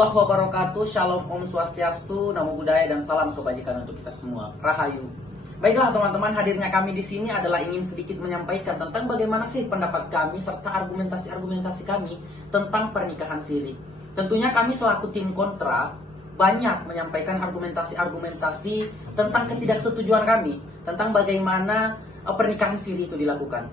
warahmatullahi wabarakatuh. Shalom, Om Swastiastu, Namo Buddhaya, dan salam kebajikan untuk kita semua. Rahayu. Baiklah teman-teman, hadirnya kami di sini adalah ingin sedikit menyampaikan tentang bagaimana sih pendapat kami serta argumentasi-argumentasi kami tentang pernikahan siri. Tentunya kami selaku tim kontra banyak menyampaikan argumentasi-argumentasi tentang ketidaksetujuan kami tentang bagaimana pernikahan siri itu dilakukan.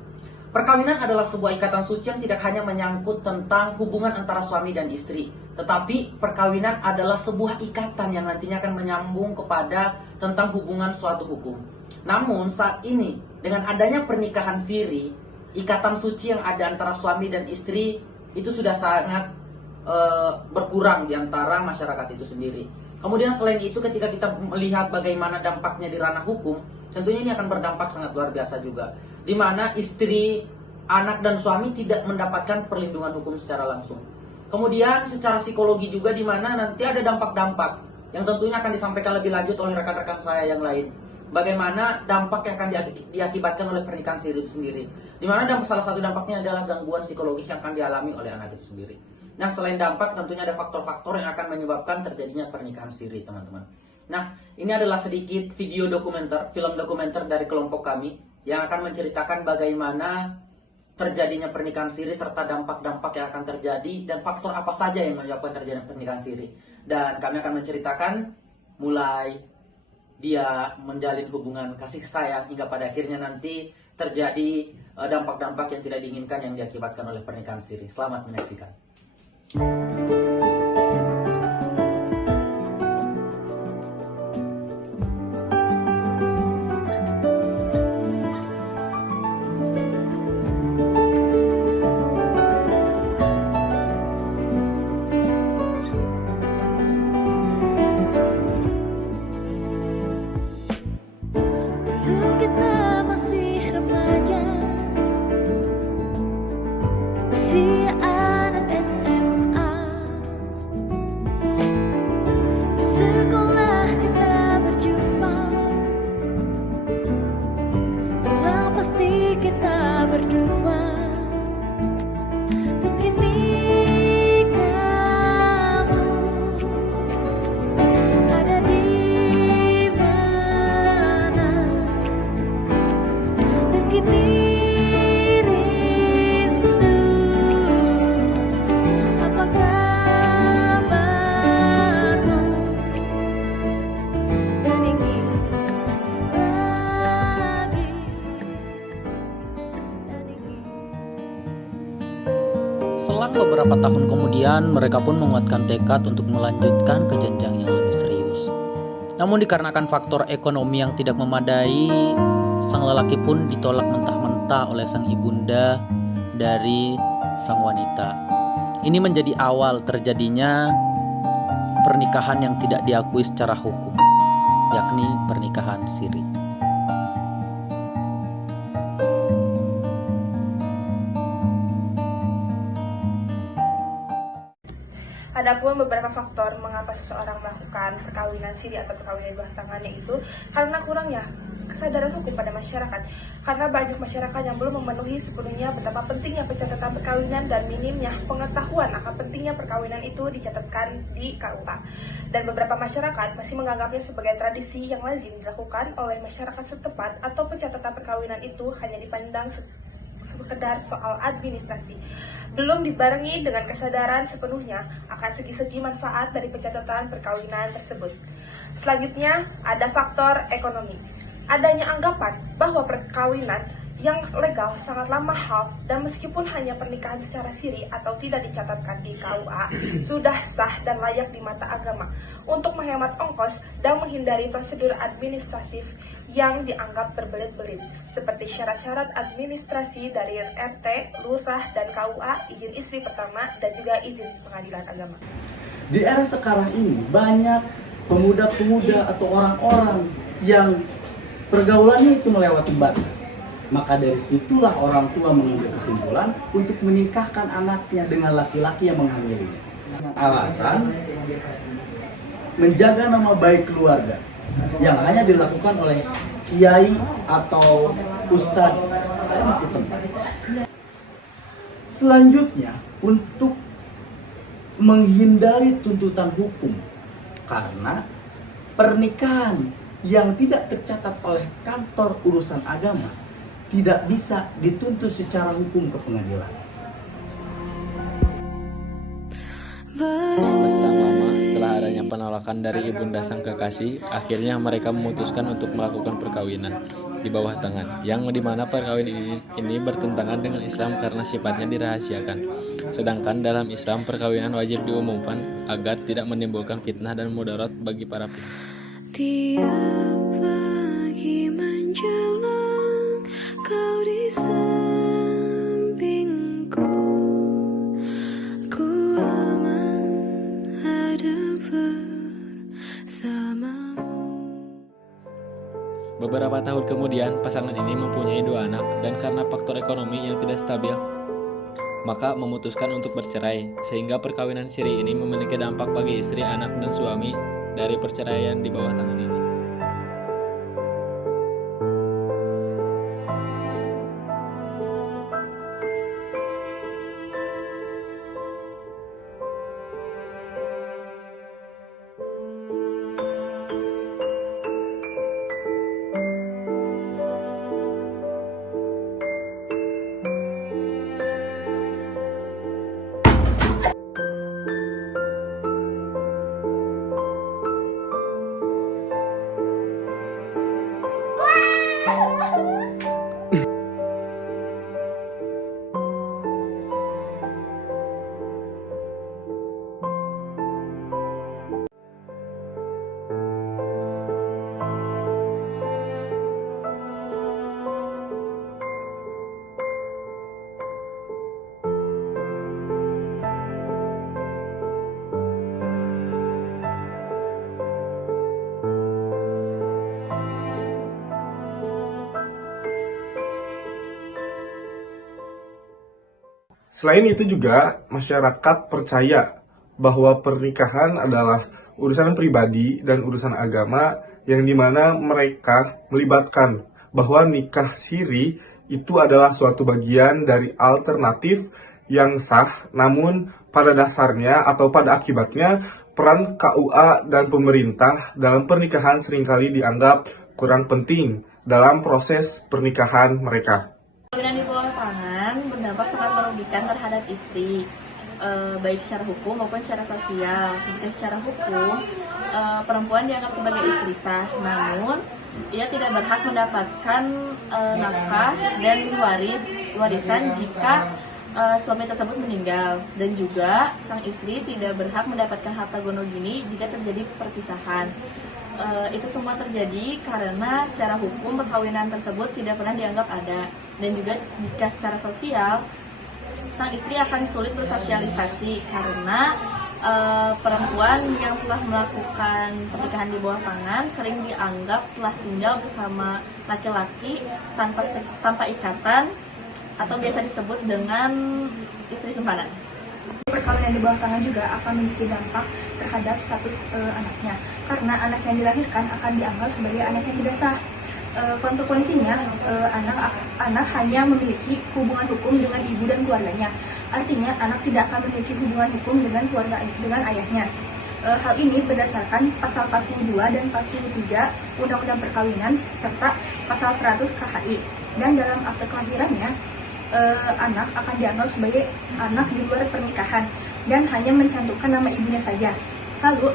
Perkawinan adalah sebuah ikatan suci yang tidak hanya menyangkut tentang hubungan antara suami dan istri, tetapi perkawinan adalah sebuah ikatan yang nantinya akan menyambung kepada tentang hubungan suatu hukum. Namun saat ini dengan adanya pernikahan siri, ikatan suci yang ada antara suami dan istri itu sudah sangat berkurang di antara masyarakat itu sendiri. Kemudian selain itu ketika kita melihat bagaimana dampaknya di ranah hukum, tentunya ini akan berdampak sangat luar biasa juga, di mana istri, anak, dan suami tidak mendapatkan perlindungan hukum secara langsung. Kemudian secara psikologi juga, di mana nanti ada dampak-dampak yang tentunya akan disampaikan lebih lanjut oleh rekan-rekan saya yang lain. Bagaimana dampak yang akan diakibatkan oleh pernikahan siri itu sendiri, di mana salah satu dampaknya adalah gangguan psikologis yang akan dialami oleh anak itu sendiri. Nah, selain dampak, tentunya ada faktor-faktor yang akan menyebabkan terjadinya pernikahan siri, teman-teman. Nah, ini adalah sedikit video dokumenter, film dokumenter dari kelompok kami yang akan menceritakan bagaimana terjadinya pernikahan siri serta dampak-dampak yang akan terjadi dan faktor apa saja yang menyebabkan terjadinya pernikahan siri. Dan kami akan menceritakan mulai dia menjalin hubungan kasih sayang hingga pada akhirnya nanti terjadi dampak-dampak yang tidak diinginkan yang diakibatkan oleh pernikahan siri. Selamat menyaksikan. Kita masih remaja, usia anak SMA. Sekolah kita berjumpa, pulang pasti kita berdua. Dan kini kamu ada di kini rindu, apa kabarmu? Dan ingin lagi, dan ingin. Selang beberapa tahun kemudian, mereka pun menguatkan tekad untuk melanjutkan ke jenjang yang lebih serius. Namun dikarenakan faktor ekonomi yang tidak memadai, sang lelaki pun ditolak mentah-mentah oleh sang ibunda dari sang wanita. Ini menjadi awal terjadinya pernikahan yang tidak diakui secara hukum, yakni pernikahan siri. Adapun beberapa faktor mengapa seseorang melakukan perkawinan siri atau perkawinan di bawah tangannya itu karena kurangnya kesadaran hukum pada masyarakat. Karena banyak masyarakat yang belum memenuhi sepenuhnya betapa pentingnya pencatatan perkawinan dan minimnya pengetahuan akan pentingnya perkawinan itu dicatatkan di KUA. Dan beberapa masyarakat masih menganggapnya sebagai tradisi yang lazim dilakukan oleh masyarakat setempat atau pencatatan perkawinan itu hanya dipandang sekedar soal administrasi, belum dibarengi dengan kesadaran sepenuhnya akan segi-segi manfaat dari pencatatan perkawinan tersebut. Selanjutnya ada faktor ekonomi. Adanya anggapan bahwa perkawinan yang legal sangatlah mahal dan meskipun hanya pernikahan secara siri atau tidak dicatatkan di KUA sudah sah dan layak di mata agama untuk menghemat ongkos dan menghindari prosedur administratif yang dianggap berbelit-belit seperti syarat-syarat administrasi dari RT, lurah, dan KUA, izin istri pertama, dan juga izin pengadilan agama. Di era sekarang ini banyak pemuda-pemuda atau orang-orang yang pergaulannya itu melewati batas. Maka dari situlah orang tua mengambil kesimpulan untuk menikahkan anaknya dengan laki-laki yang menghamilinya. Dengan alasan menjaga nama baik keluarga yang hanya dilakukan oleh kiai atau ustadz masih tempat. Selanjutnya, untuk menghindari tuntutan hukum, karena pernikahan yang tidak tercatat oleh kantor urusan agama tidak bisa dituntut secara hukum ke pengadilan. Setelah lama, setelah adanya penolakan dari ibunda sang kekasih, akhirnya mereka memutuskan untuk melakukan perkawinan di bawah tangan, yang dimana perkawinan ini bertentangan dengan Islam karena sifatnya dirahasiakan. Sedangkan dalam Islam, perkawinan wajib diumumkan agar tidak menimbulkan fitnah dan mudarat bagi para pihak. Tiap pagi menjelang kau di sampingku, ku aman ada bersamamu. Beberapa tahun kemudian, pasangan ini mempunyai 2 anak dan karena faktor ekonomi yang tidak stabil, maka memutuskan untuk bercerai, sehingga perkawinan siri ini memiliki dampak bagi istri, anak, dan suami dari perceraian di bawah tangan ini. Selain itu juga, masyarakat percaya bahwa pernikahan adalah urusan pribadi dan urusan agama yang dimana mereka melibatkan bahwa nikah siri itu adalah suatu bagian dari alternatif yang sah, namun pada dasarnya atau pada akibatnya peran KUA dan pemerintah dalam pernikahan seringkali dianggap kurang penting dalam proses pernikahan mereka. Perkawinan di bawah tangan berdampak sangat merugikan terhadap istri, baik secara hukum maupun secara sosial. Jika secara hukum, perempuan dianggap sebagai istri sah, namun ia tidak berhak mendapatkan nafkah dan warisan jika suami tersebut meninggal, dan juga sang istri tidak berhak mendapatkan harta gonogini jika terjadi perpisahan. Itu semua terjadi karena secara hukum perkawinan tersebut tidak pernah dianggap ada, dan juga jika secara sosial sang istri akan sulit bersosialisasi karena perempuan yang telah melakukan pernikahan di bawah tangan sering dianggap telah tinggal bersama laki-laki tanpa ikatan atau biasa disebut dengan istri simpanan. Perkawinan di bawah tangan juga akan memiliki dampak terhadap status anaknya, karena anak yang dilahirkan akan dianggap sebagai anak yang tidak sah. Konsekuensinya, anak hanya memiliki hubungan hukum dengan ibu dan keluarganya. Artinya, anak tidak akan memiliki hubungan hukum dengan ayahnya. Hal ini berdasarkan pasal 42 dan 43 Undang-Undang Perkawinan serta pasal 100 KHI. Dan dalam akte kelahirannya, anak akan dianggap sebagai anak di luar pernikahan dan hanya mencantumkan nama ibunya saja. Lalu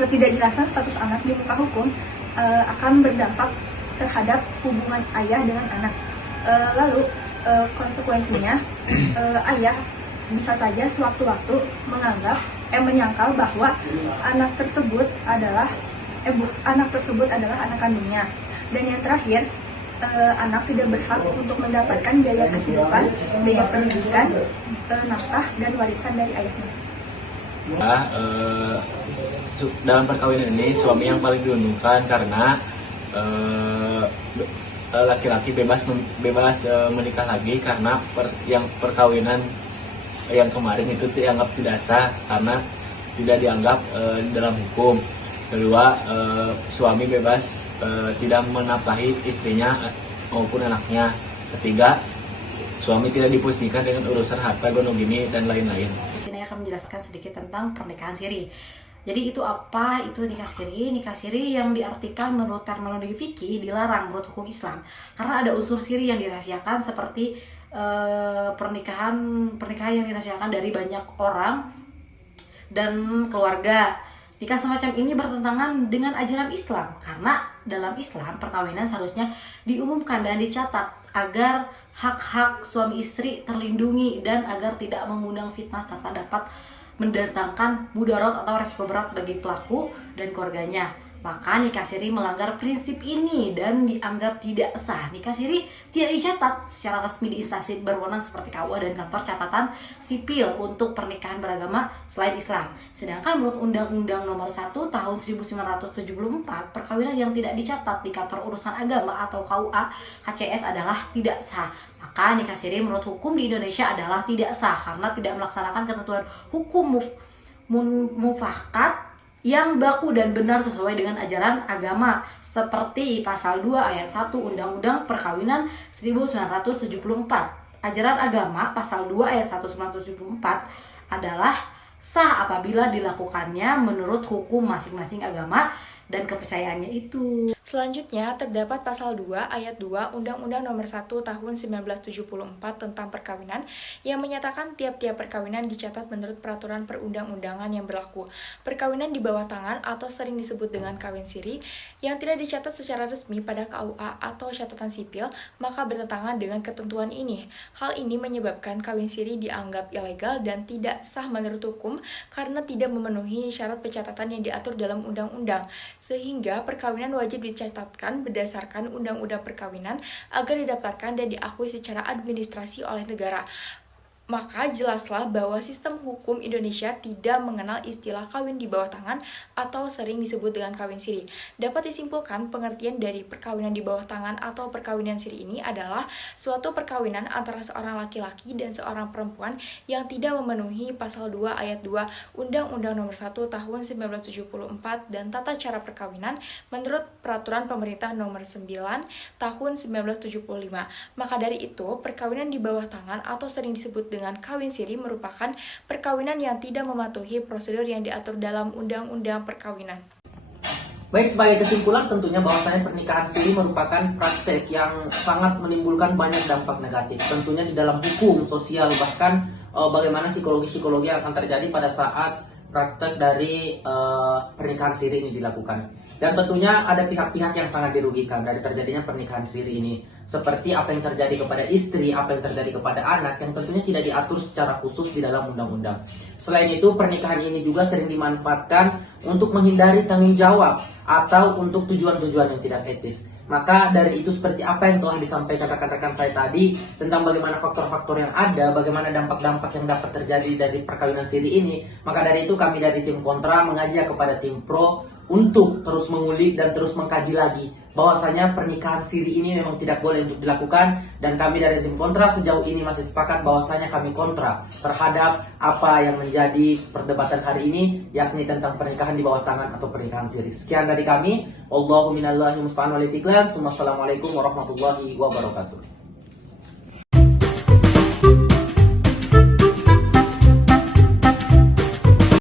ketidakjelasan status anak di muka hukum akan berdampak terhadap hubungan ayah dengan anak. Lalu konsekuensinya, ayah bisa saja sewaktu-waktu menyangkal bahwa anak tersebut adalah anak kandungnya. Dan yang terakhir, anak tidak berhak untuk mendapatkan biaya kehidupan, biaya pendidikan, nafkah dan warisan dari ayahnya. Dalam perkawinan ini suami yang paling diuntungkan karena laki-laki bebas menikah lagi karena perkawinan yang kemarin itu dianggap tidak sah karena tidak dianggap dalam hukum. Kedua, suami bebas tidak menafkahi istrinya maupun anaknya. Ketiga, suami tidak dipusingkan dengan urusan harta gono gini dan lain-lain. Di sini akan menjelaskan sedikit tentang pernikahan siri. Jadi itu apa? Itu nikah siri. Nikah siri yang diartikan menurut terminologi fikih dilarang menurut hukum Islam. Karena ada unsur siri yang dirahasiakan seperti pernikahan yang dirahasiakan dari banyak orang dan keluarga. Nikah semacam ini bertentangan dengan ajaran Islam karena dalam Islam perkawinan seharusnya diumumkan dan dicatat agar hak-hak suami istri terlindungi dan agar tidak mengundang fitnah serta dapat mendatangkan mudarat atau resiko berat bagi pelaku dan keluarganya. Maka nikah siri melanggar prinsip ini dan dianggap tidak sah. Nikah siri tidak dicatat secara resmi di instansi berwenang seperti KUA dan kantor catatan sipil untuk pernikahan beragama selain Islam. Sedangkan menurut Undang-Undang Nomor 1 Tahun 1974, perkawinan yang tidak dicatat di kantor urusan agama atau KUA HCS adalah tidak sah. Maka nikah siri menurut hukum di Indonesia adalah tidak sah karena tidak melaksanakan ketentuan hukum mufakat yang baku dan benar sesuai dengan ajaran agama seperti pasal 2 ayat 1 Undang-Undang Perkawinan 1974. Ajaran agama pasal 2 ayat 1 1974 adalah sah apabila dilakukannya menurut hukum masing-masing agama dan kepercayaannya itu. Selanjutnya, terdapat pasal 2 ayat 2 Undang-Undang Nomor 1 Tahun 1974 tentang perkawinan yang menyatakan tiap-tiap perkawinan dicatat menurut peraturan perundang-undangan yang berlaku. Perkawinan di bawah tangan atau sering disebut dengan kawin siri yang tidak dicatat secara resmi pada KUA atau catatan sipil, maka bertentangan dengan ketentuan ini. Hal ini menyebabkan kawin siri dianggap ilegal dan tidak sah menurut hukum karena tidak memenuhi syarat pencatatan yang diatur dalam undang-undang. Sehingga perkawinan wajib dicatatkan berdasarkan Undang-Undang Perkawinan agar didaftarkan dan diakui secara administrasi oleh negara. Maka jelaslah bahwa sistem hukum Indonesia tidak mengenal istilah kawin di bawah tangan atau sering disebut dengan kawin siri. Dapat disimpulkan pengertian dari perkawinan di bawah tangan atau perkawinan siri ini adalah suatu perkawinan antara seorang laki-laki dan seorang perempuan yang tidak memenuhi pasal 2 ayat 2 Undang-Undang Nomor 1 Tahun 1974 dan tata cara perkawinan menurut Peraturan Pemerintah Nomor 9 Tahun 1975. Maka dari itu, perkawinan di bawah tangan atau sering disebut dengan kawin siri merupakan perkawinan yang tidak mematuhi prosedur yang diatur dalam Undang-Undang Perkawinan. Baik, sebagai kesimpulan tentunya bahwasanya pernikahan siri merupakan praktek yang sangat menimbulkan banyak dampak negatif. Tentunya di dalam hukum, sosial, bahkan bagaimana psikologi-psikologi yang akan terjadi pada saat praktek dari pernikahan siri ini dilakukan. Dan tentunya ada pihak-pihak yang sangat dirugikan dari terjadinya pernikahan siri ini. Seperti apa yang terjadi kepada istri, apa yang terjadi kepada anak, yang tentunya tidak diatur secara khusus di dalam undang-undang. Selain itu, pernikahan ini juga sering dimanfaatkan untuk menghindari tanggung jawab atau untuk tujuan-tujuan yang tidak etis. Maka dari itu seperti apa yang telah disampaikan rekan-rekan saya tadi tentang bagaimana faktor-faktor yang ada, bagaimana dampak-dampak yang dapat terjadi dari perkawinan siri ini. Maka dari itu kami dari tim kontra mengajak kepada tim pro untuk terus mengulik dan terus mengkaji lagi bahwasanya pernikahan siri ini memang tidak boleh untuk dilakukan, dan kami dari tim kontra sejauh ini masih sepakat bahwasanya kami kontra terhadap apa yang menjadi perdebatan hari ini, yakni tentang pernikahan di bawah tangan atau pernikahan siri. Sekian dari kami. Wallahu minallahi musta'an wal istiqlal. Wassalamualaikum warahmatullahi wabarakatuh.